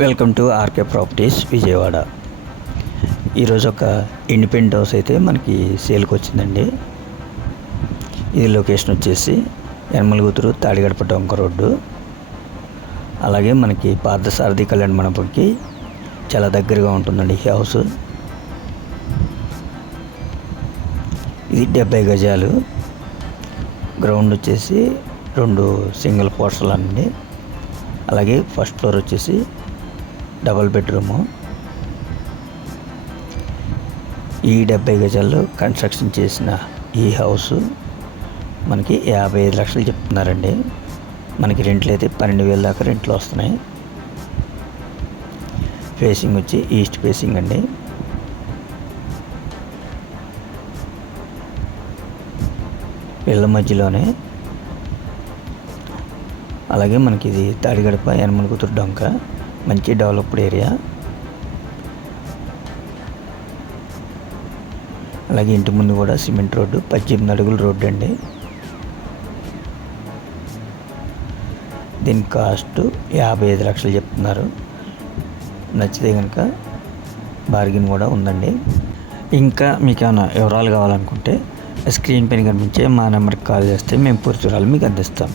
Welcome to RK properties Vijayawada. ఈరోజు ఒక independent house అయితే మనకి సేల్కి వచ్చిందండి. ఇది లొకేషన్ వచ్చేసి యనమలగుతురు తాడిగడప డొంక రోడ్డు. అలాగే మనకి పార్థసారథి కళ్యాణ మండపంకి చాలా దగ్గరగా ఉంటుందండి ఈ హౌస్. ఇది 70 గజాలు. గ్రౌండ్ వచ్చేసి 2 సింగిల్ పోర్షన్లు అండి. అలాగే ఫస్ట్ ఫ్లోర్ వచ్చేసి డబల్ బెడ్రూము. ఈ 70 గజాల్లో కన్స్ట్రక్షన్ చేసిన ఈ హౌస్ మనకి 55 లక్షలు చెప్తున్నారండి. మనకి రెంట్లు అయితే 12,000 దాకా రెంట్లు వస్తున్నాయి. ఫేసింగ్ వచ్చి ఈస్ట్ ఫేసింగ్ అండి. ఇళ్ళ మధ్యలోనే. అలాగే మనకి ఇది తాడిగడప యనమలగుతురు డొంక, మంచి డెవలప్డ్ ఏరియా. అలాగే ఇంటి ముందు కూడా సిమెంట్ రోడ్డు, 18 అడుగుల రోడ్డు అండి. దీని కాస్ట్ 55 లక్షలు చెప్తున్నారు. నచ్చితే కనుక బార్గెన్ కూడా ఉందండి. ఇంకా మీకు ఏమైనా వివరాలు కావాలనుకుంటే స్క్రీన్ పైన కనిపించే మా నెంబర్కి కాల్ చేస్తే మేము పూర్తి వివరాలు మీకు అందిస్తాం.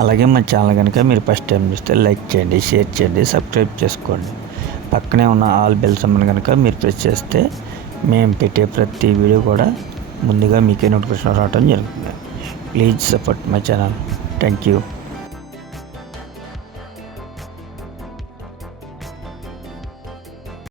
అలాగే మా ఛానల్ కనుక మీరు ఫస్ట్ టైం చూస్తే లైక్ చేయండి, షేర్ చేయండి, సబ్స్క్రైబ్ చేసుకోండి. పక్కనే ఉన్న ఆల్ బెల్ సింబల్ కనుక మీరు ప్రెస్ చేస్తే మేము పెట్టే ప్రతి వీడియో కూడా ముందుగా మీకే నోటిఫికేషన్ రావడం జరుగుతుంది. Please support my channel. Thank you.